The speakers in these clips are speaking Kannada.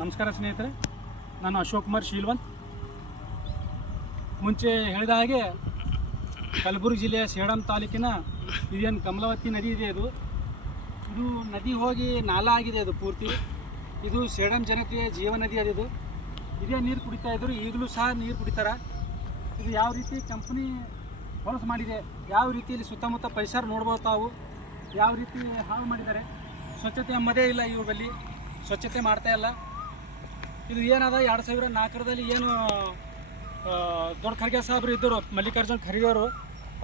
ನಮಸ್ಕಾರ ಸ್ನೇಹಿತರೆ, ನಾನು ಅಶೋಕ್ ಕುಮಾರ್ ಶೀಲ್ವಂತ್. ಮುಂಚೆ ಹೇಳಿದ ಹಾಗೆ ಕಲಬುರಗಿ ಜಿಲ್ಲೆಯ ಸೇಡಂ ತಾಲೂಕಿನ ಇದೇನು ಕಮಲಾವತಿ ನದಿ ಇದೆ, ಇದು ನದಿ ಹೋಗಿ ನಾಲಾ ಆಗಿದೆ. ಅದು ಪೂರ್ತಿ ಇದು ಸೇಡಂ ಜನತೆಯ ಜೀವ ನದಿ ಅದು. ಇದೇ ನೀರು ಕುಡಿತಾ ಇದ್ರು, ಈಗಲೂ ಸಹ ನೀರು ಕುಡಿತಾರೆ. ಇದು ಯಾವ ರೀತಿ ಕಂಪ್ನಿ ಹೊಲಸು ಮಾಡಿದೆ, ಯಾವ ರೀತಿಯಲ್ಲಿ ಸುತ್ತಮುತ್ತ ಪರಿಸರ ನೋಡ್ಬೋದು ತಾವು, ಯಾವ ರೀತಿ ಹಾಳು ಮಾಡಿದ್ದಾರೆ. ಸ್ವಚ್ಛತೆ ಎಂಬುದೇ ಇಲ್ಲ, ಇವ್ರ ಬಳಿ ಸ್ವಚ್ಛತೆ ಮಾಡ್ತಾ ಇಲ್ಲ. ಇದು ಏನದ 2004ರಲ್ಲಿ ಏನು ದೊಡ್ಡ ಖರ್ಗೆ ಸಾಹೇಬರು ಇದ್ದರು, ಮಲ್ಲಿಕಾರ್ಜುನ್ ಖರ್ಗೆ ಅವರು,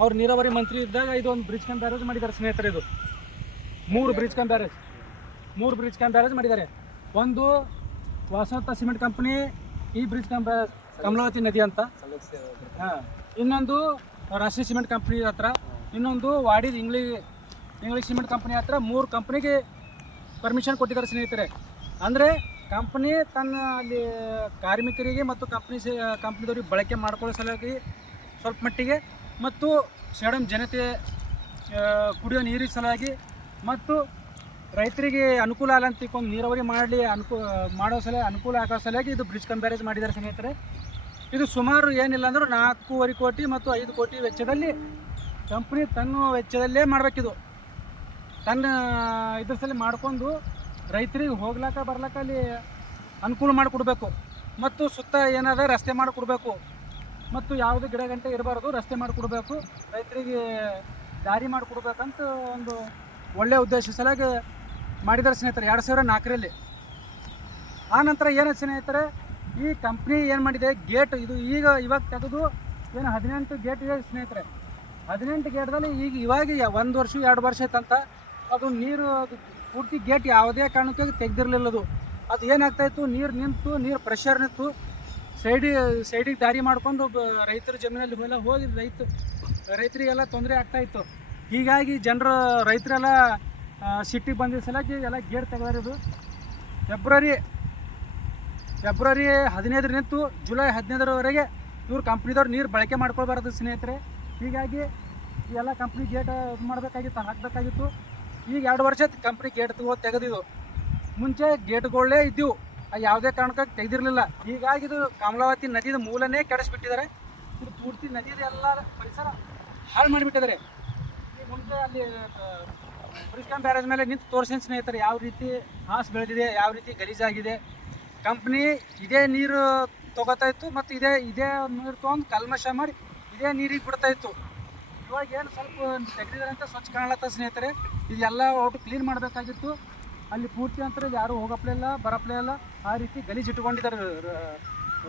ಅವ್ರು ನೀರಾವರಿ ಮಂತ್ರಿ ಇದ್ದಾಗ ಇದು ಒಂದು ಬ್ರಿಡ್ಜ್ ಕಮ್ ಬ್ಯಾರೇಜ್ ಮಾಡಿದ್ದಾರೆ ಸ್ನೇಹಿತರೆ. ಇದು 3 ಬ್ರಿಡ್ಜ್ ಕಮ್ ಬ್ಯಾರೇಜ್ ಮಾಡಿದ್ದಾರೆ. ಒಂದು ವಸಂತ ಸಿಮೆಂಟ್ ಕಂಪ್ನಿ ಈ ಬ್ರಿಡ್ಜ್ ಕಮ್ ಬ್ಯಾರೇಜ್ ಕಮಲಾವತಿ ನದಿ ಅಂತ, ಇನ್ನೊಂದು ರಾಷ್ಟ್ರೀಯ ಸಿಮೆಂಟ್ ಕಂಪ್ನಿ ಹತ್ರ, ಇನ್ನೊಂದು ವಾಡಿದ ಇಂಗ್ಲಿಷ್ ಸಿಮೆಂಟ್ ಕಂಪ್ನಿ ಹತ್ರ 3 ಕಂಪ್ನಿಗೆ ಪರ್ಮಿಷನ್ ಕೊಟ್ಟಿದ್ದಾರೆ ಸ್ನೇಹಿತರೆ. ಅಂದರೆ ಕಂಪ್ನಿ ತನ್ನ ಅಲ್ಲಿ ಕಾರ್ಮಿಕರಿಗೆ ಮತ್ತು ಕಂಪ್ನಿದವ್ರಿಗೆ ಬಳಕೆ ಮಾಡ್ಕೊಳ್ಳೋ ಸಲುವಾಗಿ ಸ್ವಲ್ಪ ಮಟ್ಟಿಗೆ, ಮತ್ತು ಸೇಡಂ ಜನತೆ ಕುಡಿಯೋ ನೀರಿನ ಸಲುವಾಗಿ ಮತ್ತು ರೈತರಿಗೆ ಅನುಕೂಲ ಆಗಲ್ಲ ಅಂತ ತಿಳ್ಕೊಂಡು ನೀರಾವರಿ ಅನುಕೂಲ ಆಗೋ ಸಲುವಾಗಿ ಇದು ಬ್ರಿಡ್ಜ್ ಕಮ್ ಬ್ಯಾರೇಜ್ ಮಾಡಿದ್ದಾರೆ ಸ್ನೇಹಿತರೆ. ಇದು ಸುಮಾರು ಏನಿಲ್ಲ ಅಂದರೂ 4.5 ಕೋಟಿ ಮತ್ತು 5 ಕೋಟಿ ವೆಚ್ಚದಲ್ಲಿ ಕಂಪ್ನಿ ತನ್ನ ವೆಚ್ಚದಲ್ಲೇ ಮಾಡಬೇಕಿದು. ತನ್ನ ಇದ್ರ ಸಲ ಮಾಡ್ಕೊಂಡು ರೈತರಿಗೆ ಹೋಗ್ಲಾಕ ಬರ್ಲಾಕ ಅಲ್ಲಿ ಅನುಕೂಲ ಮಾಡಿಕೊಡ್ಬೇಕು, ಮತ್ತು ಸುತ್ತ ಏನಾದ ರಸ್ತೆ ಮಾಡಿಕೊಡ್ಬೇಕು, ಮತ್ತು ಯಾವುದೇ ಗಿಡ ಗಂಟೆ ಇರಬಾರ್ದು, ರಸ್ತೆ ಮಾಡಿಕೊಡ್ಬೇಕು, ರೈತರಿಗೆ ದಾರಿ ಮಾಡಿಕೊಡ್ಬೇಕಂತ ಒಂದು ಒಳ್ಳೆಯ ಉದ್ದೇಶ ಸಲಾಗಿ ಮಾಡಿದ್ದಾರೆ ಸ್ನೇಹಿತರೆ 2004ರಲ್ಲಿ. ಆ ನಂತರ ಏನು ಸ್ನೇಹಿತರೆ, ಈ ಕಂಪ್ನಿ ಏನು ಮಾಡಿದೆ, ಗೇಟ್ ಇದು ಇವಾಗ ತೆಗೆದು ಏನು 18 ಗೇಟ್ ಇದೆ ಸ್ನೇಹಿತರೆ. 18 ಗೇಟ್ದಲ್ಲಿ ಇವಾಗ 1 ವರ್ಷ 2 ವರ್ಷ ಆಯ್ತಂತ ಅದು ನೀರು ಪೂರ್ತಿ ಗೇಟ್ ಯಾವುದೇ ಕಾರಣಕ್ಕೆ ತೆಗೆದಿರಲಿಲ್ಲ. ಅದು ಏನಾಗ್ತಾಯಿತ್ತು, ನೀರು ಪ್ರೆಷರ್ ನಿಂತು ಸೈಡಿಗೆ ದಾರಿ ಮಾಡಿಕೊಂಡು ರೈತರ ಜಮೀನಲ್ಲಿ ಹೋಗಿ ರೈತರಿಗೆಲ್ಲ ತೊಂದರೆ ಆಗ್ತಾಯಿತ್ತು. ಹೀಗಾಗಿ ರೈತರೆಲ್ಲ ಸಿಟ್ಟಿಗೆ ಬಂದಿದ್ದ ಸಲಾಗಿ ಎಲ್ಲ ಗೇಟ್ ತೆಗೆದಿರೋದು. ಫೆಬ್ರವರಿ 15 ನಿಂತು ಜುಲೈ 15ರವರೆಗೆ ಇವ್ರು ಕಂಪ್ನಿದವ್ರು ನೀರು ಬಳಕೆ ಮಾಡ್ಕೊಳ್ಬಾರ್ದು ಸ್ನೇಹಿತರೆ. ಹೀಗಾಗಿ ಎಲ್ಲ ಕಂಪ್ನಿ ಗೇಟ್ ಹಾಕಬೇಕಾಗಿತ್ತು. ಈಗ 2 ವರ್ಷ ಕಂಪ್ನಿ ಗೇಟ್ ತೆಗೆದಿದ್ದು. ಮುಂಚೆ ಗೇಟ್ಗಳೇ ಇದ್ದವು, ಯಾವುದೇ ಕಾರಣಕ್ಕಾಗಿ ತೆಗೆದಿರಲಿಲ್ಲ. ಹೀಗಾಗಿ ಇದು ಕಮಲಾವತಿ ನದಿಯ ಮೂಲನೇ ಕೆಡಿಸ್ಬಿಟ್ಟಿದ್ದಾರೆ. ಇದು ಪೂರ್ತಿ ನದಿಯ ಎಲ್ಲ ಪರಿಸರ ಹಾಳು ಮಾಡಿಬಿಟ್ಟಿದ್ದಾರೆ. ಈ ಮುಂಚೆ ಅಲ್ಲಿ ಬ್ರಿಡ್ಜ್ ಕಮ್ ಬ್ಯಾರೇಜ್ ಮೇಲೆ ನಿಂತು ತೋರಿಸಿದ ಸ್ನೇಹಿತರೆ ಯಾವ ರೀತಿ ಹಾಸು ಬೆಳೆದಿದೆ, ಯಾವ ರೀತಿ ಗಲೀಜಾಗಿದೆ. ಕಂಪ್ನಿ ಇದೇ ನೀರು ತೊಗೋತಾ ಇತ್ತು ಮತ್ತು ಇದೇ ನೀರು ತೊಗೊಂಡು ಕಲ್ಮಶ ಮಾಡಿ ಇದೇ ನೀರಿಗೆ ಬಿಡ್ತಾಯಿತ್ತು. ಇವಾಗ ಏನು ಸ್ವಲ್ಪ ತೆಗೆದಿದ್ದಾರೆ ಅಂತ ಸ್ವಚ್ಛ ಕಾಣಲತ್ತ ಸ್ನೇಹಿತರೆ. ಇದೆಲ್ಲ ಒಟ್ಟು ಕ್ಲೀನ್ ಮಾಡಬೇಕಾಗಿತ್ತು. ಅಲ್ಲಿ ಪೂರ್ತಿ ಅಂತ ಯಾರು ಹೋಗಪ್ಲೇ ಇಲ್ಲ, ಬರಪ್ಲೇ ಇಲ್ಲ, ಆ ರೀತಿ ಗಲೀಜು ಇಟ್ಕೊಂಡಿದ್ದಾರೆ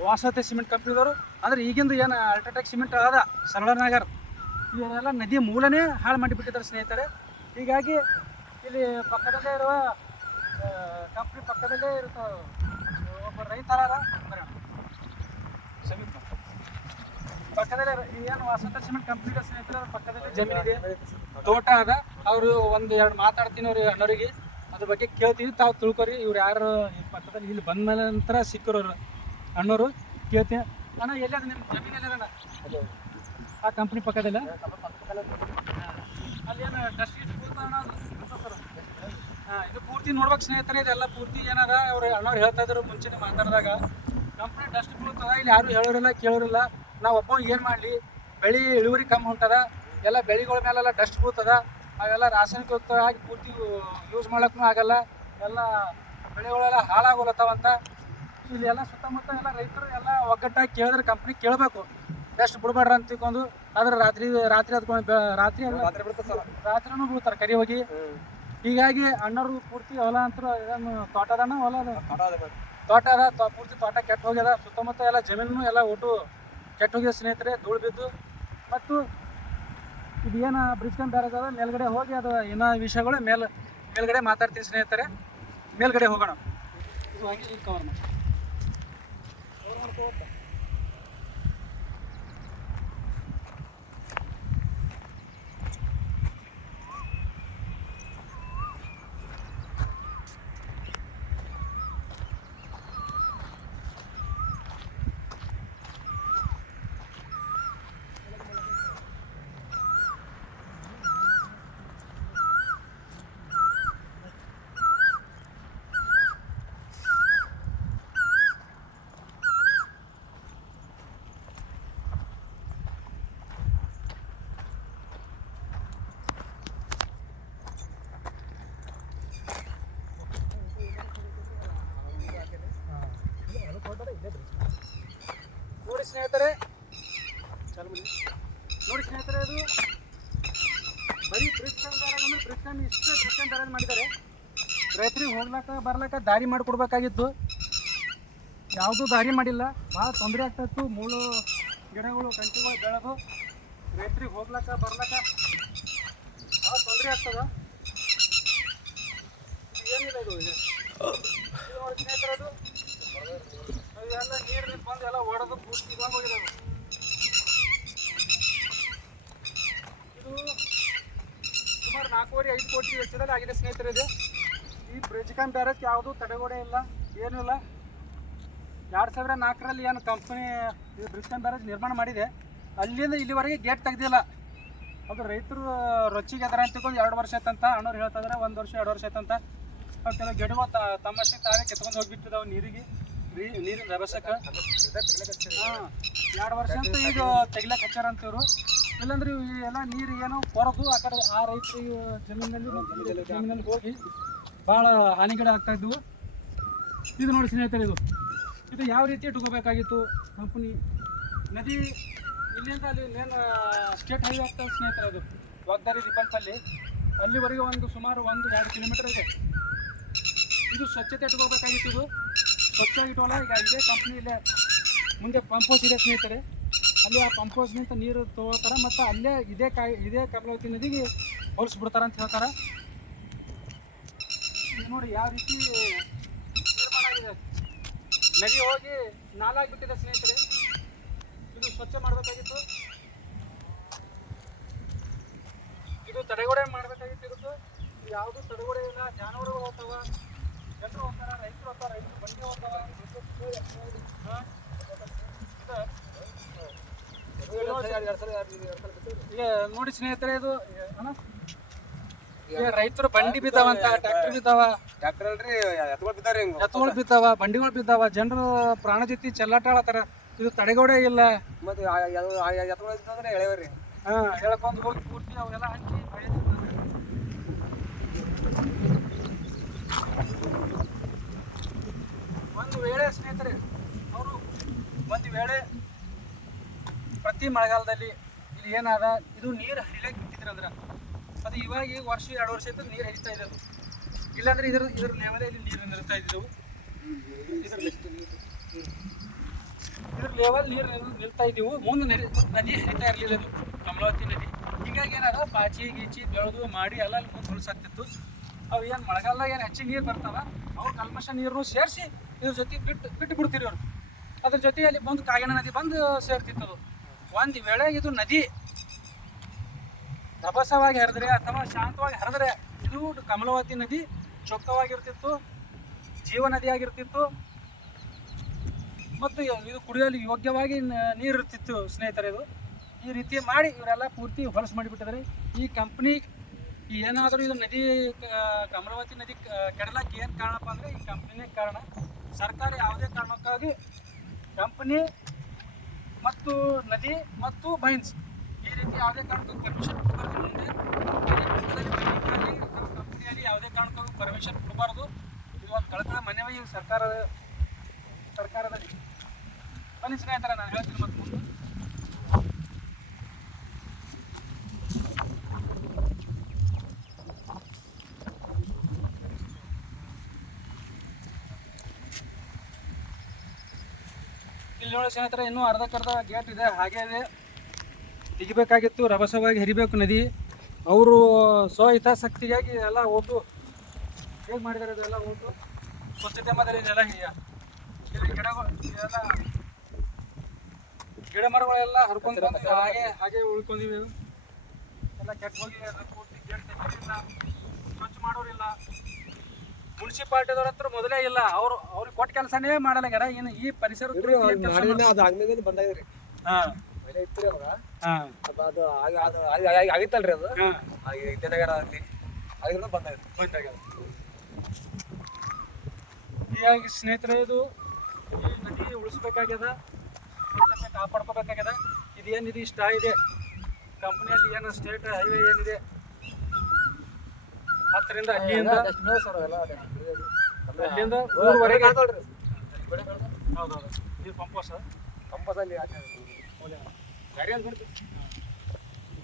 ವಾಸಂತಿ ಸಿಮೆಂಟ್ ಕಂಪ್ನಿದವರು. ಅಂದರೆ ಈಗಿಂದು ಏನು ಅಲ್ಟ್ರಾಟೆಕ್ ಸಿಮೆಂಟ್ ಅದ ಸರಳನಗರ್, ಇವರೆಲ್ಲ ನದಿಯ ಮೂಲನೇ ಹಾಳು ಮಾಡಿಬಿಟ್ಟಿದ್ದಾರೆ ಸ್ನೇಹಿತರೆ. ಹೀಗಾಗಿ ಇಲ್ಲಿ ಪಕ್ಕದಲ್ಲೇ ಇರುವ ಕಂಪ್ನಿ ಪಕ್ಕದಲ್ಲೇ ಇರುತ್ತೆ ಒಬ್ಬ ರೈತರ ಪಕ್ಕದಲ್ಲೇ ಏನು ವಸಂತ ಸಿಮೆಂಟ್ ಕಂಪ್ನಿ ಸ್ನೇಹಿತರೆ, ಪಕ್ಕದಲ್ಲಿ ಜಮೀನಿದೆ, ತೋಟ ಅದ. ಅವರು 1-2 ಮಾತಾಡ್ತೀನಿ ಅವ್ರಿಗೆ, ಅಣ್ಣವ್ರಿಗೆ ಅದ್ರ ಬಗ್ಗೆ ಕೇಳ್ತೀವಿ, ತಾವು ತಿಳ್ಕೊರಿ. ಇವ್ರು ಯಾರು ಪಕ್ಕದಲ್ಲಿ ಇಲ್ಲಿ ಬಂದ ಮೇಲೆ ನಂತರ ಸಿಕ್ಕರೋರು ಅಣ್ಣವರು ಕೇಳ್ತೀನಿ. ಅಣ್ಣ ಎಲ್ಲದ ನಿಮ್ಮ ಜಮೀನು ಎಲ್ಲದಣ್ಣ? ಆ ಕಂಪ್ನಿ ಪಕ್ಕದಲ್ಲ ಅಲ್ಲೇನು ಡಸ್ಟ್ ಅಣ್ಣ? ಇದು ಪೂರ್ತಿ ನೋಡ್ಬೇಕು ಸ್ನೇಹಿತರೆ. ಇದೆಲ್ಲ ಪೂರ್ತಿ ಏನಾರ ಅವ್ರು ಅಣ್ಣವ್ರು ಹೇಳ್ತಾ ಇದ್ರು ಮುಂಚೆನೇ ಮಾತಾಡಿದಾಗ, ಕಂಪ್ನಿ ಡಸ್ಟ್ ಬೀಳ್ತದ, ಇಲ್ಲಿ ಯಾರು ಹೇಳೋರಿಲ್ಲ ಕೇಳೋರಿಲ್ಲ. ನಾವು ಒಬ್ಬ ಏನು ಮಾಡಲಿ, ಬೆಳೆ ಇಳುವರಿ ಕಮ್ಮಿ ಹೊಂಟದ, ಎಲ್ಲ ಬೆಳೆಗಳ ಮೇಲೆಲ್ಲ ಡಸ್ಟ್ ಬೀಳ್ತದ, ಅವೆಲ್ಲ ರಾಸಾಯನಿಕ ಆಗಿ ಪೂರ್ತಿ ಯೂಸ್ ಮಾಡೋಕ್ಕೂ ಆಗಲ್ಲ, ಎಲ್ಲ ಬೆಳೆಗಳೆಲ್ಲ ಹಾಳಾಗೋಲತ್ತಾವಂತ. ಇಲ್ಲಿ ಎಲ್ಲ ಸುತ್ತಮುತ್ತ ಎಲ್ಲ ರೈತರು ಎಲ್ಲ ಒಗ್ಗಟ್ಟಾಗಿ ಕೇಳಿದ್ರೆ ಕಂಪ್ನಿ ಕೇಳಬೇಕು, ಡಸ್ಟ್ ಬಿಡಬೇಡ್ರ ಅಂತ ತಿಳ್ಕೊಂಡು. ಆದ್ರೆ ರಾತ್ರಿನೂ ಬೀಳ್ತಾರೆ ಕರಿ ಹೋಗಿ. ಹೀಗಾಗಿ ಅಣ್ಣರು ಪೂರ್ತಿ ಹೊಲ ಅಂತ ಇದನ್ನು ತೋಟ ಅದ, ಪೂರ್ತಿ ತೋಟ ಕೆಟ್ಟು ಹೋಗ್ಯದ. ಸುತ್ತಮುತ್ತ ಎಲ್ಲ ಜಮೀನು ಎಲ್ಲ ಒಟ್ಟು ಕೆಟ್ಟು ಹೋಗ್ಯದ ಸ್ನೇಹಿತರೆ, ಧೂಳು ಬಿದ್ದು. ಮತ್ತು ಇದು ಏನು ಬ್ರಿಡ್ಜ್ ಕಮ್ ಬ್ಯಾರೇಜ್ ಅದ, ಮೇಲ್ಗಡೆ ಹೋಗಿ ಅದು ಇನ್ನೂ ವಿಷಯಗಳು ಮೇಲ್ಗಡೆ ಮಾತಾಡ್ತೀನಿ ಸ್ನೇಹಿತರೆ. ಮೇಲ್ಗಡೆ ಹೋಗೋಣ. ಇದು ಹಾಗೆ ಈಗ ಕವರ್ ಮಾಡಿ. ಸ್ನೇಹಿತರೆ, ನೋಡಿ ಸ್ನೇಹಿತರೆ, ಇದು ಬರೀ ಬ್ರಿಡ್ಜ್ ಅಂದ್ರೆ ಬ್ರಿಡ್ಜ್ ಇಷ್ಟೇ ಬ್ರಿಡ್ಜ್ ಮಾಡಿದ್ದಾರೆ. ರೈತರಿಗೆ ಹೋಗ್ಲಾಕ ಬರ್ಲಾಕ ದಾರಿ ಮಾಡಿಕೊಡ್ಬೇಕಾಗಿತ್ತು, ಯಾವುದೂ ದಾರಿ ಮಾಡಿಲ್ಲ. ಭಾಳ ತೊಂದರೆ ಆಗ್ತಾಯಿತ್ತು. ಮೂಳು ಗಿಡಗಳು ಕಂಟಿಗಳು ಬೆಳೆದು ರೈತರಿಗೆ ಹೋಗ್ಲಾಕ ಬರ್ಲಾಕ ಭಾಳ ತೊಂದರೆ ಆಗ್ತದ. ಏನಿಲ್ಲ ಇದು ನೋಡಿ ಸ್ನೇಹಿತರೆ, ಅದು ಎಲ್ಲ ನೀರು ಬಂದು ಎಲ್ಲ ಹೊಡೆದು ಪೂರ್ತಿ ಹೋಗಿದೆ. ಇದು ಸುಮಾರು 4.5 ಕೋಟಿ ವೆಚ್ಚದಲ್ಲಿ ಆಗಿದೆ ಸ್ನೇಹಿತರೆ. ಇದು ಈ ಬ್ರಿಡ್ಜ್ ಕಮ್ ಬ್ಯಾರೇಜ್ ಯಾವುದೂ ತಡೆಗೋಡೆ ಇಲ್ಲ, ಏನೂ ಇಲ್ಲ. 2004ರಲ್ಲಿ ಏನು ಕಂಪ್ನಿ ಈ ಬ್ರಿಡ್ಜ್ ಕಮ್ ಬ್ಯಾರೇಜ್ ನಿರ್ಮಾಣ ಮಾಡಿದೆ, ಅಲ್ಲಿಂದ ಇಲ್ಲಿವರೆಗೆ ಗೇಟ್ ತೆಗೆದಿಲ್ಲ. ಅದು ರೈತರು ರೊಚ್ಚಿಗೆ ಅದರ ಅಂತ ತಿಳ್ಕೊಂಡು 2 ವರ್ಷ ಆಯ್ತಂತ ಅಣ್ಣವ್ರು ಹೇಳ್ತಾ ಇದ್ದಾರೆ. 1 ವರ್ಷ 2 ವರ್ಷ ಆಯ್ತಂತ. ಕೆಲವು ಗಿಡಗಳು ತಮ್ಮಷ್ಟೇ ತಾವೇ ಕೆತ್ಕೊಂಡು ಹೋಗಿಬಿಟ್ಟಿದ್ದಾವೆ ನೀರಿನ ರಭಸಕ್ಕೆ. 2 ವರ್ಷ ಅಂತ ಈಗ ತೆಗಿಲಕ್ಕೆ ಹಚ್ಚಾರ ಅಂತವ್ರು. ಇಲ್ಲಾಂದ್ರೆ ಎಲ್ಲ ನೀರು ಏನೋ ಕೊರದು ಆ ಕಡೆ ಆ ರೈತರಿಗೆ ಜಮೀನಲ್ಲಿ ಹೋಗಿ ಭಾಳ ಹಾನಿಗೀಡ ಆಗ್ತಾ ಇದ್ವು. ಇದು ನೋಡಿ ಸ್ನೇಹಿತರೆ, ಇದು ಯಾವ ರೀತಿ ಇಟ್ಕೋಬೇಕಾಗಿತ್ತು ಕಂಪ್ನಿ. ನದಿ ಇಲ್ಲಿಂದ ಅಲ್ಲಿ ಏನು ಸ್ಟೇಟ್ ಹೈವೇ ಆಗ್ತದೆ ಸ್ನೇಹಿತರೆ, ಅದು ವಾಗ್ದಾರಿ ರಿಪಂಪಲ್ಲಿ ಅಲ್ಲಿವರೆಗೆ ಸುಮಾರು 1-2 ಕಿಲೋಮೀಟರ್ ಇದೆ. ಇದು ಸ್ವಚ್ಛತೆ ಇಟ್ಕೋಬೇಕಾಗಿತ್ತು. ಇದು ಸ್ವಚ್ಛವಾಗಿ ಇಟ್ಟೋಲ್ಲ. ಈಗ ಇದೇ ಕಂಪ್ನಿಯಲ್ಲೇ ಮುಂದೆ ಪಂಪ್ ಹೌಸ್ ಇದೆ ಸ್ನೇಹಿತರೆ, ಅಲ್ಲಿ ಆ ಪಂಪ್ ಹೌಸ್ನಿಂದ ನೀರು ತೊಗೊಳ್ತಾರೆ ಮತ್ತು ಅಲ್ಲೇ ಇದೇ ಕಮಲಾವತಿ ನದಿಗೆ ಹೋಲಿಸ್ಬಿಡ್ತಾರೆ ಅಂತ ಹೇಳ್ತಾರೆ. ನೋಡಿ ಯಾವ ರೀತಿ ನಿರ್ಮಾಣ ಆಗಿದೆ. ನದಿ ಹೋಗಿ ನಾಲಾಗಿಬಿಟ್ಟಿದೆ ಸ್ನೇಹಿತರೆ. ಇದು ಸ್ವಚ್ಛ ಮಾಡಬೇಕಾಗಿತ್ತು. ಇದು ತಡೆಗೋಡೆ ಮಾಡಬೇಕಾಗಿತ್ತು. ಇದು ಯಾವುದು ತಡೆಗೋಡೆ ಇಲ್ಲ. ಜಾನುವಾರುಗಳು ಹೋಗ್ತಾವ, ಜನರು ಹೋಗ್ತಾರೆ, ರೈತರು ಹೋಗ್ತಾರೆ, ರೈತರು ಬಂಡಿ ಹೋಗ್ತಾವ. ಈಗ ನೋಡಿ ಸ್ನೇಹಿತರೆ, ಇದು ರೈತರು ಬಂಡಿ ಬಿದ್ದಾವಂತ, ಟ್ರ್ಯಾಕ್ಟರ್ ಬಿದ್ದಾವ, ಎತ್ತುಗಳು ಬಿದ್ದಾವ, ಬಂಡಿಗಳು ಬಿದ್ದಾವ, ಜನರು ಪ್ರಾಣ ಜೊತೆ ಚೆಲ್ಲಾಟ ಆಡತ್ತಾರ. ಇದು ತಡೆಗೋಡೆ ಇಲ್ಲ. ಹೇಳಕೊಂದು ಹೋಗಿ ಪೂರ್ತಿ ಅವೆಲ್ಲ ಹಂಚಿ ಒಂದು ವೇಳೆ ಸ್ನೇಹಿತರೆ, ಅವರು ಒಂದು ವೇಳೆ ಪ್ರತಿ ಮಳೆಗಾಲದಲ್ಲಿ ಇಲ್ಲಿ ಏನಾದ ಇದು ನೀರು ಹರಿಲಿಕ್ಕೆ ಬಿಟ್ಟಿದ್ರಂದ್ರೆ ಅದು ಇವಾಗ ಈಗ 1-2 ವರ್ಷ ಆಯ್ತು ನೀರು ಹರಿತಾ ಇದೆ. ಅದು ಇಲ್ಲಾಂದ್ರೆ ಇದ್ರ ಲೆವೆಲಲ್ಲಿ ನೀರು ನಿಲ್ತಾ ಇದ್ದವು. ಇದ್ರ ಲೆವೆಲ್ ನೀರು ನಿಲ್ತಾ ಇದ್ದೀವಿ. ಮುಂದೆ ನದಿ ಹರಿತಾ ಇರಲಿಲ್ಲ, ಅದು ಕಮಲಾವತಿ ನದಿ. ಹೀಗಾಗಿ ಏನಾದ ಪಾಚಿ ಗೀಚಿ ಬೆಳೆದು ಮಾಡಿ ಎಲ್ಲ ಮುಂದೆ ಹೊಲಸಾಗ್ತಿತ್ತು. ಅವು ಏನು ಮಳೆಗಾಲದಾಗ ಏನು ಹೆಚ್ಚಿಗೆ ನೀರು ಬರ್ತಾವ, ಅವ್ರು ಕಲ್ಮಶ ನೀರನ್ನು ಸೇರಿಸಿ ಇದ್ರ ಜೊತೆ ಬಿಟ್ಟು ಬಿಡ್ತೀರಿ ಅವ್ರು. ಅದ್ರ ಜೊತೆ ಅಲ್ಲಿ ಬಂದು ಕಾಗಿನ ನದಿ ಬಂದು ಸೇರ್ತಿತ್ತು. ಅದು ಒಂದು ವೇಳೆ ಇದು ನದಿ ರಭಸವಾಗಿ ಹರಿದ್ರೆ ಅಥವಾ ಶಾಂತವಾಗಿ ಹರಿದ್ರೆ ಇದು ಕಮಲಾವತಿ ನದಿ ಚೊಕ್ಕವಾಗಿರ್ತಿತ್ತು, ಜೀವ ನದಿಯಾಗಿರ್ತಿತ್ತು ಮತ್ತು ಇದು ಕುಡಿಯಲು ಯೋಗ್ಯವಾಗಿ ನೀರು ಇರ್ತಿತ್ತು ಸ್ನೇಹಿತರೆ. ಇದು ಈ ರೀತಿ ಮಾಡಿ ಇವರೆಲ್ಲ ಪೂರ್ತಿ ಹೊಲಸು ಮಾಡಿಬಿಟ್ಟಿದ್ದಾರೆ. ಈ ಕಂಪ್ನಿ ಏನಾದರೂ ಇದು ನದಿ ಕಮಲಾವತಿ ನದಿ ಕೆಡಲಕ್ಕೆ ಏನು ಕಾರಣಪ್ಪ ಅಂದರೆ ಈ ಕಂಪ್ನಿನೇ ಕಾರಣ. ಸರ್ಕಾರ ಯಾವುದೇ ಕಾರಣಕ್ಕಾಗಿ ಕಂಪ್ನಿ ಮತ್ತು ನದಿ ಮತ್ತು ಮೈನ್ಸ್ ಈ ರೀತಿ ಯಾವುದೇ ಕಾರಣಕ್ಕೂ ಪರ್ಮಿಷನ್ ಕೊಡಬಾರ್ದು. ಮುಂದೆ ಕಂಪ್ನಿಯಲ್ಲಿ ಯಾವುದೇ ಕಾರಣಕ್ಕೂ ಪರ್ಮಿಷನ್ ಕೊಡಬಾರ್ದು. ಇದು ಒಂದು ಕಳಕಳ ಮನವಿ ಸರ್ಕಾರದಲ್ಲಿ. ಬನ್ನಿ ಸ್ನೇಹಿತರೆ, ನಾನು ಹೇಳ್ತೀನಿ ಮತ್ತು ಮುಂದೆ. ಇಲ್ಲಿ ನೋಡಿ ಸ್ನೇಹಿತರೆ, ಇನ್ನೂ ಅರ್ಧಕ್ಕರ್ಧ ಗೇಟ್ ಇದೆ, ಹಾಗೇ ಇದೆ. ತೆಗಿಬೇಕಾಗಿತ್ತು, ರಭಸವಾಗಿ ಹರಿಬೇಕು ನದಿ. ಅವರು ಸ್ವಹಿತಾಸಕ್ತಿಯಾಗಿ ಎಲ್ಲ ಹೋಟು ಹೇಗೆ ಮಾಡಿದ್ದಾರೆ, ಅದೆಲ್ಲ ಹೋಟು ಸ್ವಚ್ಛತೆ ಮಾಡಿದರೆ ಇದೆಲ್ಲ ಇಲ್ಲಿ ಗಿಡಗಳು ಎಲ್ಲ ಗಿಡ ಮರಗಳೆಲ್ಲ ಹರ್ಕೊಂಡು ಹಾಗೆ ಉಳ್ಕೊಂಡಿವಿ. ಎಲ್ಲ ಕೆಟ್ಟ ಹೋಗಿ ಪೂರ್ತಿ ಗೇಟ್ ತೆಗಿಲಿಲ್ಲ, ಸ್ವಚ್ಛ ಮಾಡೋರಿಲ್ಲ. ಮುನ್ಸಿಪಾಲ್ಟಿದವ್ರ ಹತ್ರ ಮೊದಲೇ ಇಲ್ಲ, ಅವ್ರಿಗೆ ಕೊಟ್ಟ ಕೆಲಸನೇ ಮಾಡಲಾಗ್ಯಾರ. ಇನ್ನು ಈ ಪರಿಸರ ಆಗಿತ್ತಲ್ರಿ ಅದು ವಿದ್ಯಾನಗರ ಬಂದಾಗ್ಯದ. ಹೀಗಾಗಿ ಸ್ನೇಹಿತರೆ, ಇದು ಈ ನದಿ ಉಳಿಸ್ಬೇಕಾಗ್ಯದ, ಸ್ವಚ್ಛತೆ ಕಾಪಾಡ್ಕೋಬೇಕಾಗ್ಯದ. ಇದೇನಿದೆ ಇಷ್ಟ ಇದೆ ಕಂಪ್ನಿಯಲ್ಲಿ ಏನು ಸ್ಟೇಟ್ ಹೈವೇ ಏನಿದೆ 10ರಿಂದ ಅಲ್ಲಿಂದ 3ವರೆಗೆ ಹೌದೌದು ಇದು ಪಂಪ್ ಹೌಸ್. ಕಂಪಸಲ್ಲಿ ಗಾಡಿ ಅಲ್ಲಿ ಬರ್ತೀವಿ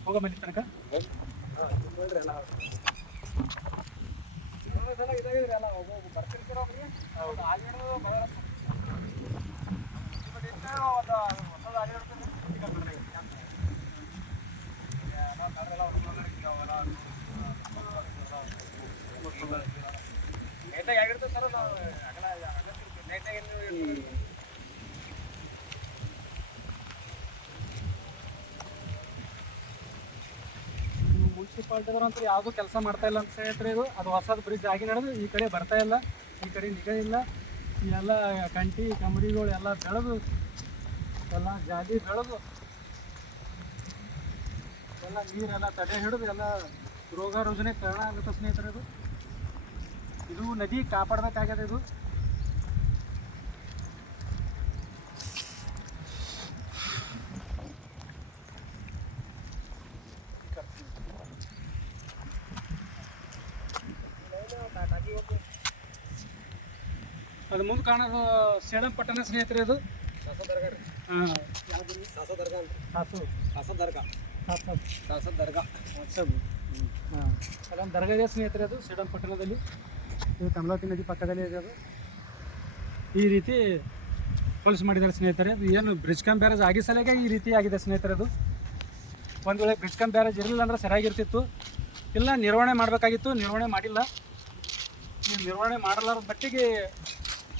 ಹೋಗೋ ಮನೆ ತನಕ ನೋಡ್ರಿ ಎಲ್ಲ ಇದಾಗಿದ್ರಿ ಎಲ್ಲ ಬರ್ತಿರ್ತೀರ ಹೌದು ಆಗಿರೋದು ನೈಟಾಗಿ ಆಗಿರ್ತದೆ ಸರ್ ನಾವು ನೈಟಾಗಿ ಮುನ್ಸಿಪಾಲ್ಟಿದವ್ರು ಅಂತ ಯಾವುದೂ ಕೆಲಸ ಮಾಡ್ತಾ ಇಲ್ಲ ಅಂತ ಹೇಳ್ತಾರೆ. ಇದು ಅದು ಹೊಸದು ಬ್ರಿಡ್ಜ್ ಆಗಿ ನಡೆದು ಈ ಕಡೆ ಬರ್ತಾ ಇಲ್ಲ, ಈ ಕಡೆ ನಿಗಾ ಇಲ್ಲ. ಎಲ್ಲ ಕಂಟಿ ಕಮರಿಗಳು ಎಲ್ಲ ಬೆಳೆದು ಎಲ್ಲ ಜಾಲಿ ಬೆಳೆದು ಎಲ್ಲ ನೀರೆಲ್ಲ ತಡೆ ಹಿಡಿದು ಎಲ್ಲ ರೋಗ ರುಜಿನ ಕಾರಣ ಆಗುತ್ತೆ ಸ್ನೇಹಿತರೆ. ಇದು ನದಿ ಕಾಪಾಡಬೇಕಾಗಿದೆ. ಇದು ಅದು ಮುಂದೆ ಕಾಣೋದು ಸೇಡಂ ಪಟ್ಟಣ ಸ್ನೇಹಿತರೆ. ಅದು ಹಾಂ ಅಲ್ಲೊಂದು ದರ್ಗಾ ಇದೆ ಸ್ನೇಹಿತರೆ. ಅದು ಸೇಡಂ ಪಟ್ಟಣದಲ್ಲಿ, ಇದು ಕಮಲಾವತಿ ನದಿ ಪಕ್ಕದಲ್ಲಿ ಇದೆ. ಅದು ಈ ರೀತಿ ಹೊಲಸು ಮಾಡಿದ್ದಾರೆ ಸ್ನೇಹಿತರೆ. ಅದು ಏನು ಬ್ರಿಡ್ಜ್ ಕಮ್ ಬ್ಯಾರೇಜ್ ಆಗಿ ಸಲಗೆ ಈ ರೀತಿ ಆಗಿದೆ ಸ್ನೇಹಿತರೆ. ಅದು ಒಂದು ವೇಳೆ ಬ್ರಿಡ್ಜ್ ಕಮ್ ಬ್ಯಾರೇಜ್ ಇರಲಿಲ್ಲ ಅಂದ್ರೆ ಸರಿಯಾಗಿರ್ತಿತ್ತು. ಇಲ್ಲ ನಿರ್ವಹಣೆ ಮಾಡಬೇಕಾಗಿತ್ತು, ನಿರ್ವಹಣೆ ಮಾಡಿಲ್ಲ. ಈ ನಿರ್ವಹಣೆ ಮಾಡಲಾರ ಮಟ್ಟಿಗೆ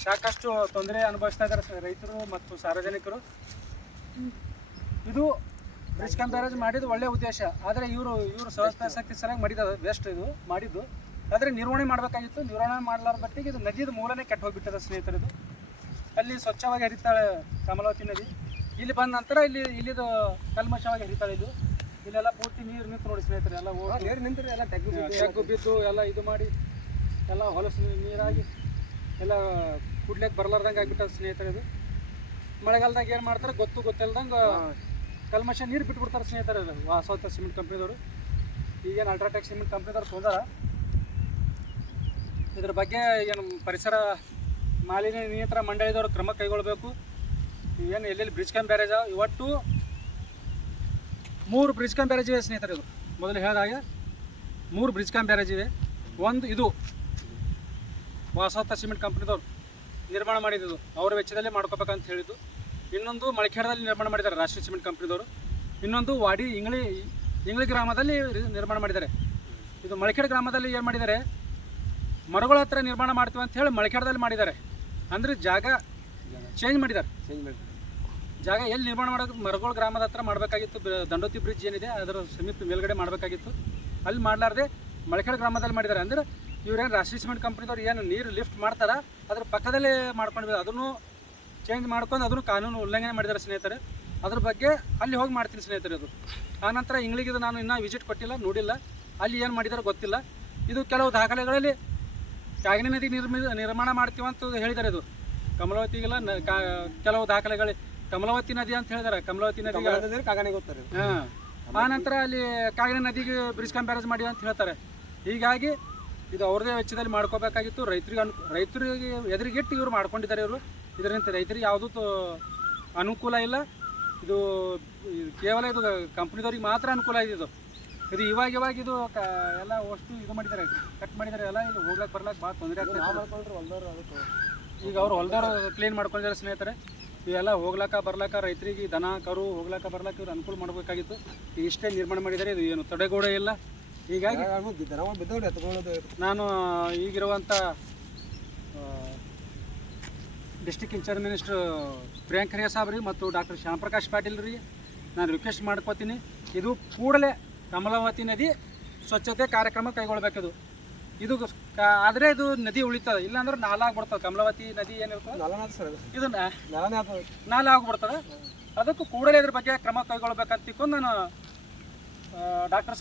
ಸಾಕಷ್ಟು ತೊಂದರೆ ಅನುಭವಿಸ್ತಾ ಇದ್ದಾರೆ ರೈತರು ಮತ್ತು ಸಾರ್ವಜನಿಕರು. ಇದು ಬ್ರಿಡ್ಜ್ ಕಮ್ ಬ್ಯಾರೇಜ್ ಮಾಡಿದ್ದು ಒಳ್ಳೆಯ ಉದ್ದೇಶ, ಆದರೆ ಇವರು ಸಹಜಾಸಕ್ತಿ ಸರಿಯಾಗಿ ಮಾಡಿದ ವೇಸ್ಟ್ ಇದು ಮಾಡಿದ್ದು. ಆದರೆ ನಿರ್ವಹಣೆ ಮಾಡಬೇಕಾಗಿತ್ತು, ನಿರ್ವಹಣೆ ಮಾಡಲಾರ ಮಟ್ಟಿಗೆ ಇದು ನದಿದು ಮೂಲನೇ ಕೆಟ್ಟು ಹೋಗಿಬಿಟ್ಟದ ಸ್ನೇಹಿತರೆ. ಇದು ಅಲ್ಲಿ ಸ್ವಚ್ಛವಾಗಿ ಹರಿತಾಳೆ ಕಮಲಾವತಿ ನದಿ. ಇಲ್ಲಿ ಬಂದ ನಂತರ ಇಲ್ಲಿದು ಕಲ್ಮಶವಾಗಿ ಹರಿತಾಳೆ. ಇದು ಇಲ್ಲೆಲ್ಲ ಪೂರ್ತಿ ನೀರು ನಿಂತು ನೋಡಿ ಸ್ನೇಹಿತರೆ. ಎಲ್ಲ ನೀರು ನಿಂತ್ರೆ ಎಲ್ಲ ತೆಗ್ಗು ಬಿದ್ದು ಎಲ್ಲ ಇದು ಮಾಡಿ ಎಲ್ಲ ಹೊಲಸು ನೀರಾಗಿ ಎಲ್ಲ ಕುಡ್ಲಿಕ್ಕೆ ಬರ್ಲಾರ್ದಂಗೆ ಆಗಿಬಿಟ್ಟದ ಸ್ನೇಹಿತರೆ. ಇದು ಮಳೆಗಾಲದಾಗ ಏನು ಮಾಡ್ತಾರೆ ಗೊತ್ತಿಲ್ದಂಗೆ ಕಲ್ಮಶ ನೀರು ಬಿಟ್ಬಿಡ್ತಾರೆ ಸ್ನೇಹಿತರೆ. ಅದು ವಾಸವತ ಸಿಮೆಂಟ್ ಕಂಪ್ನಿದವರು, ಈಗೇನು ಅಲ್ಟ್ರಾಟೆಕ್ ಸಿಮೆಂಟ್ ಕಂಪ್ನಿದವ್ರು ತೊಂದರೆ. ಇದ್ರ ಬಗ್ಗೆ ಏನು ಪರಿಸರ ಮಾಲಿನ್ಯ ನಿಯಂತ್ರಣ ಮಂಡಳಿದವರು ಕ್ರಮ ಕೈಗೊಳ್ಳಬೇಕು. ಏನು ಎಲ್ಲೆಲ್ಲಿ ಬ್ರಿಡ್ಜ್ ಕಮ್ ಬ್ಯಾರೇಜ್ ಇವತ್ತು 3 ಬ್ರಿಡ್ಜ್ ಕಮ್ ಬ್ಯಾರೇಜ್ ಇವೆ ಸ್ನೇಹಿತರೆ. ಇದು ಮೊದಲು ಹೇಳಿದಾಗ 3 ಬ್ರಿಡ್ಜ್ ಕಮ್ ಬ್ಯಾರೇಜ್ ಇವೆ. ಒಂದು ಇದು ವಾಸವತ ಸಿಮೆಂಟ್ ಕಂಪ್ನಿದವ್ರು ನಿರ್ಮಾಣ ಮಾಡಿದ್ದು, ಅವರ ವೆಚ್ಚದಲ್ಲೇ ಮಾಡ್ಕೋಬೇಕಂತ ಹೇಳಿದ್ದು. ಇನ್ನೊಂದು ಮಳಖೇಡದಲ್ಲಿ ನಿರ್ಮಾಣ ಮಾಡಿದ್ದಾರೆ ರಾಷ್ಟ್ರೀಯ ಸಿಮೆಂಟ್ ಕಂಪ್ನಿದವರು. ಇನ್ನೊಂದು ವಾಡಿ ಇಂಗ್ಳಿ ಗ್ರಾಮದಲ್ಲಿ ನಿರ್ಮಾಣ ಮಾಡಿದ್ದಾರೆ. ಇದು ಮಳಖೇಡ ಗ್ರಾಮದಲ್ಲಿ ಏನು ಮಾಡಿದ್ದಾರೆ, ಮರಗಳ ಹತ್ರ ನಿರ್ಮಾಣ ಮಾಡ್ತೀವಿ ಅಂತ ಹೇಳಿ ಮಳಖೇಡದಲ್ಲಿ ಮಾಡಿದ್ದಾರೆ. ಅಂದರೆ ಜಾಗ ಚೇಂಜ್ ಮಾಡಿದ್ದಾರೆ. ಜಾಗ ಎಲ್ಲಿ ನಿರ್ಮಾಣ ಮಾಡೋದು ಮರಗೋಳ ಗ್ರಾಮದ ಹತ್ರ ಮಾಡಬೇಕಾಗಿತ್ತು. ದಂಡೋತಿ ಬ್ರಿಡ್ಜ್ ಏನಿದೆ ಅದರ ಸಮೀಪ ಮೇಲ್ಗಡೆ ಮಾಡಬೇಕಾಗಿತ್ತು, ಅಲ್ಲಿ ಮಾಡಲಾರ್ದೆ ಮಳಖೇಡ ಗ್ರಾಮದಲ್ಲಿ ಮಾಡಿದ್ದಾರೆ. ಅಂದರೆ ಇವ್ರೇನು ರಾಷ್ಟ್ರೀಯ ಸಿಮೆಂಟ್ ಕಂಪ್ನಿದವ್ರು ಏನು ನೀರು ಲಿಫ್ಟ್ ಮಾಡ್ತಾರೆ ಅದ್ರ ಪಕ್ಕದಲ್ಲೇ ಮಾಡ್ಕೊಂಡು ಅದನ್ನು ಚೇಂಜ್ ಮಾಡ್ಕೊಂಡು ಅದನ್ನು ಕಾನೂನು ಉಲ್ಲಂಘನೆ ಮಾಡಿದ್ದಾರೆ ಸ್ನೇಹಿತರೆ. ಅದ್ರ ಬಗ್ಗೆ ಅಲ್ಲಿ ಹೋಗಿ ಮಾಡ್ತೀನಿ ಸ್ನೇಹಿತರೆ. ಅದು ಆನಂತರ ಇಂಗ್ಳಿಗೆ ನಾನು ಇನ್ನೂ ವಿಸಿಟ್ ಕೊಟ್ಟಿಲ್ಲ, ನೋಡಿಲ್ಲ, ಅಲ್ಲಿ ಏನು ಮಾಡಿದಾರೆ ಗೊತ್ತಿಲ್ಲ. ಇದು ಕೆಲವು ದಾಖಲೆಗಳಲ್ಲಿ ಕಾಗಿನಿ ನದಿ ನಿರ್ಮಾಣ ಮಾಡ್ತೀವಿ ಅಂತ ಹೇಳಿದ್ದಾರೆ. ಇದು ಕಮಲಾವತಿಗೆಲ್ಲ ಕೆಲವು ದಾಖಲೆಗಳು ಕಮಲಾವತಿ ನದಿ ಅಂತ ಹೇಳಿದ್ದಾರೆ. ಕಮಲಾವತಿ ನದಿ ಕಾಗಣಿ ಗೊತ್ತಾರೆ. ಹಾಂ, ಆನಂತರ ಅಲ್ಲಿ ಕಾಗಿನಿ ನದಿಗೆ ಬ್ರಿಡ್ಜ್ ಕಮ್ ಬ್ಯಾರೇಜ್ ಮಾಡಿ ಅಂತ ಹೇಳ್ತಾರೆ. ಹೀಗಾಗಿ ಇದು ಅವ್ರದೇ ವೆಚ್ಚದಲ್ಲಿ ಮಾಡ್ಕೋಬೇಕಾಗಿತ್ತು. ರೈತರಿಗೆ ಎದುರಿಗಿಟ್ಟು ಇವರು ಮಾಡ್ಕೊಂಡಿದ್ದಾರೆ. ಇವರು ಇದರಿಂದ ರೈತರಿಗೆ ಯಾವುದೂ ಅನುಕೂಲ ಇಲ್ಲ. ಇದು ಕೇವಲ ಇದು ಕಂಪ್ನಿದವ್ರಿಗೆ ಮಾತ್ರ ಅನುಕೂಲ ಇದೆ. ಇದು ಇವಾಗ ಇದು ಎಲ್ಲ ಅಷ್ಟು ಇದು ಮಾಡಿದ್ದಾರೆ, ಕಟ್ ಮಾಡಿದ್ದಾರೆ. ಎಲ್ಲ ಇದು ಹೋಗ್ಲಕ್ಕೆ ಬರ್ಲಕ್ಕೆ ಭಾಳ ತೊಂದರೆ ಆಗ್ತದೆ. ಈಗ ಅವ್ರು ಹೊಲ್ದವ್ರು ಕ್ಲೀನ್ ಮಾಡ್ಕೊಂಡಿದ್ದಾರೆ ಸ್ನೇಹಿತರೆ. ಇವೆಲ್ಲ ಹೋಗ್ಲಾಕ ಬರ್ಲಾಕ ರೈತರಿಗೆ ದನ ಕರು ಹೋಗ್ಲಾಕ ಬರ್ಲಾಕ ಇವ್ರು ಅನುಕೂಲ ಮಾಡಬೇಕಾಗಿತ್ತು. ಇಷ್ಟೇ ನಿರ್ಮಾಣ ಮಾಡಿದ್ದಾರೆ. ಇದು ಏನು ತಡೆಗೋಡೆ ಇಲ್ಲ. ಹೀಗಾಗಿ ನಾನು ಈಗಿರುವಂಥ district in charge minister Priyank Kharge ಸಾಬ್ರಿ ಮತ್ತು ಡಾಕ್ಟರ್ ಶ್ಯಾಮಪ್ರಕಾಶ್ ಪಾಟೀಲ್ ರೀ ನಾನು ರಿಕ್ವೆಸ್ಟ್ ಮಾಡ್ಕೋತೀನಿ. ಇದು ಕೂಡಲೇ ಕಮಲಾವತಿ ನದಿ ಸ್ವಚ್ಛತೆ ಕಾರ್ಯಕ್ರಮ ಕೈಗೊಳ್ಬೇಕಿದು. ಇದು ಆದರೆ ಇದು ನದಿ ಉಳಿತದೆ, ಇಲ್ಲಾಂದ್ರೆ ನಾಲ ಆಗ್ಬಿಡ್ತದೆ. ಕಮಲಾವತಿ ನದಿ ಏನಿರ್ತದೆ ಇದು ನಾಲ ಆಗ್ಬಿಡ್ತದೆ. ಅದಕ್ಕೂ ಕೂಡಲೇ ಇದ್ರ ಬಗ್ಗೆ ಕ್ರಮ ಕೈಗೊಳ್ಬೇಕಂತ ತಿಳ್ಕೊಂಡು ನಾನು ಡಾಕ್ಟರ್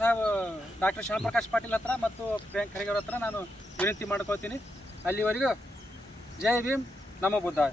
ಶ್ಯಾಮಪ್ರಕಾಶ್ ಪಾಟೀಲ್ ಹತ್ರ ಮತ್ತು ಪ್ರಿಯಾಂಕ್ ಖರ್ಗೆ ಅವ್ರ ಹತ್ರ ನಾನು ವಿನಂತಿ ಮಾಡ್ಕೊಳ್ತೀನಿ. ಅಲ್ಲಿವರೆಗೂ ಜೈ ಭೀಮ್, ನಮೋ ಬುದ್ಧಾಯ.